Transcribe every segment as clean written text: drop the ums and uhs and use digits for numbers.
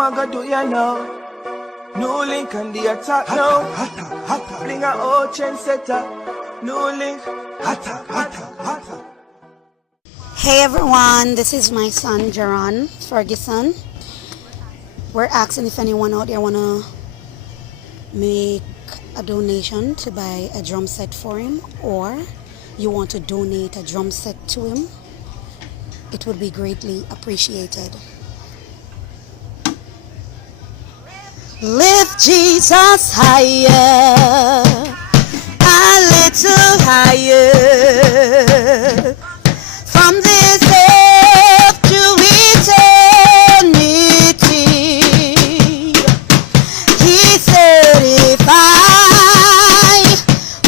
I gonna do ya now? NEWLINK and the attack now. Bring a old chain setter. NEWLINK. Attack. Hey everyone, this is my son Jaron Ferguson. We're asking if anyone out there wanna make a donation to buy a drum set for him, or you want to donate a drum set to him. It would be greatly appreciated. Lift Jesus higher, a little higher, from this earth to eternity. He certified,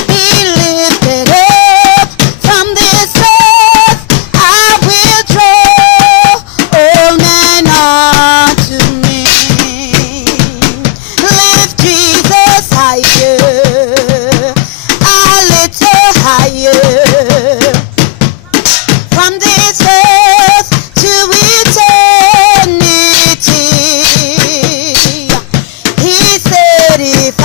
be lifted up from this earth. I will draw all men unto me. Lift Jesus higher, a little higher, from this earth to eternity. He certified,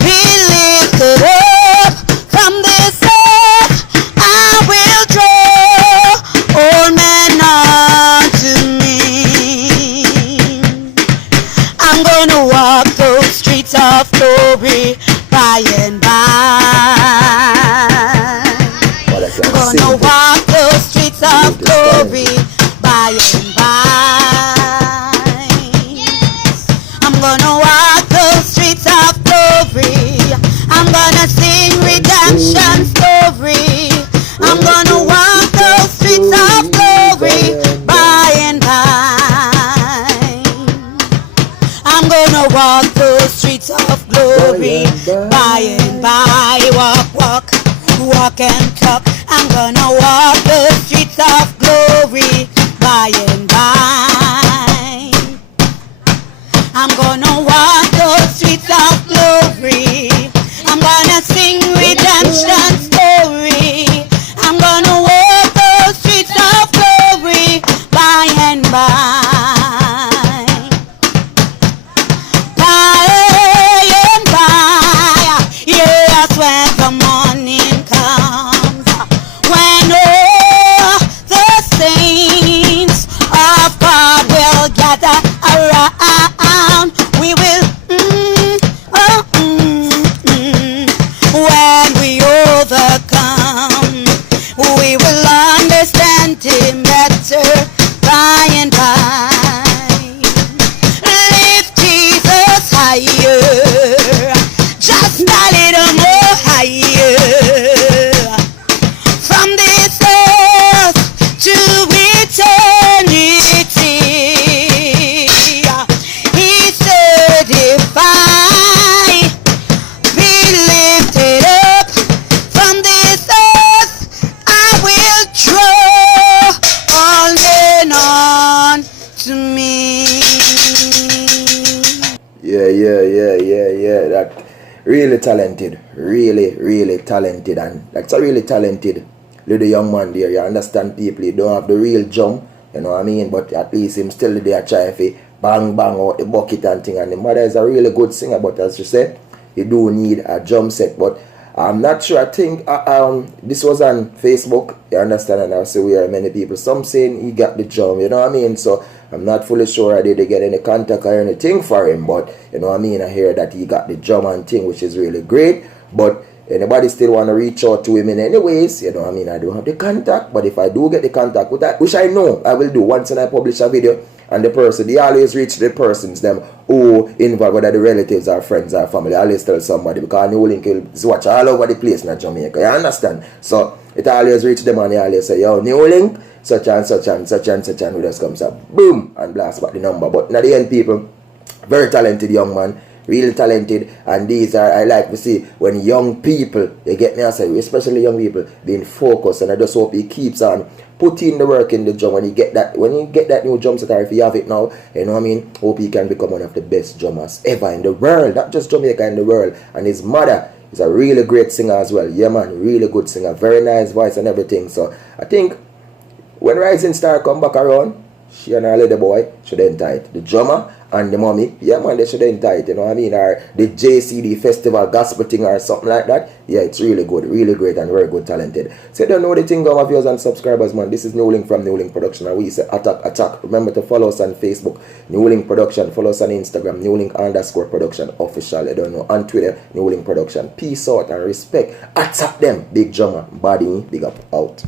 be lifted up from this earth. I will draw all men unto me. I'm gonna walk those streets of glory by and by. Gonna walk those streets of glory by and by. I'm gonna walk those streets of glory. I'm gonna sing redemption story. I'm gonna walk those streets of glory by and by. I'm gonna walk those streets of glory by and by. Walk and talk. I'm gonna walk the streets of glory by and by. I'm gonna walk those streets of glory. I'm gonna sing redemption story. I'm gonna walk those streets of glory by and by. By and by, yes, when the morning comes, when all the saints of God will gather around, we will, when we overcome, we will understand Him better by and by. Lift Jesus higher, just a little more higher, from this earth to eternity. He certified, be lifted up from this earth. I will draw all men on to me. Yeah. That really talented, really talented, and that's a really talented little young man there. You understand, people, he don't have the real jump, you know what I mean, but at least him still there try to bang out the bucket and thing. And the mother is a really good singer, but as you said, he do need a drum set. But I'm not sure. I think this was on Facebook, you understand, and I see we are many people, some saying he got the drum, you know what I mean. So I'm not fully sure I did get any contact or anything for him, but you know what I mean, I hear that he got the drum and thing, which is really great. But anybody still want to reach out to him in any ways, you know what I mean, I don't have the contact, but if I do get the contact with that, which I know I will do once and I publish a video, and the person, they always reach the persons them who involved, whether the relatives or friends or family. I always tell somebody, because NEWLINK is watch all over the place in Jamaica, you understand? So it always reach them and they always say, yo, NEWLINK, such and such and such and such, and who just comes up, boom, and blast back the number. But in the end, people, very talented young man, really talented, and these are, I like to see when young people, they get me, I say, especially young people, being focused, and I just hope he keeps on putting the work in the drum. When you get that new drum set, or if you have it now, you know what I mean, hope he can become one of the best drummers ever in the world, not just Jamaica, in the world. And his mother is a really great singer as well. Yeah man, really good singer, very nice voice and everything. So I think when Rising Star come back around, she and her little boy should enter it. The drummer and the mommy, yeah man, they should enter it, you know what I mean? Or the JCD festival gospel thing or something like that. Yeah, it's really good, really great and very good, talented. So you don't know the thing of viewers and subscribers, man. This is NEWLINK from NEWLINK Production, and we say attack. Remember to follow us on Facebook, NEWLINK Production. Follow us on Instagram, NEWLINK_production official. You don't know, on Twitter, NEWLINK Production. Peace out and respect. Attack them, big drummer, body, big up, out.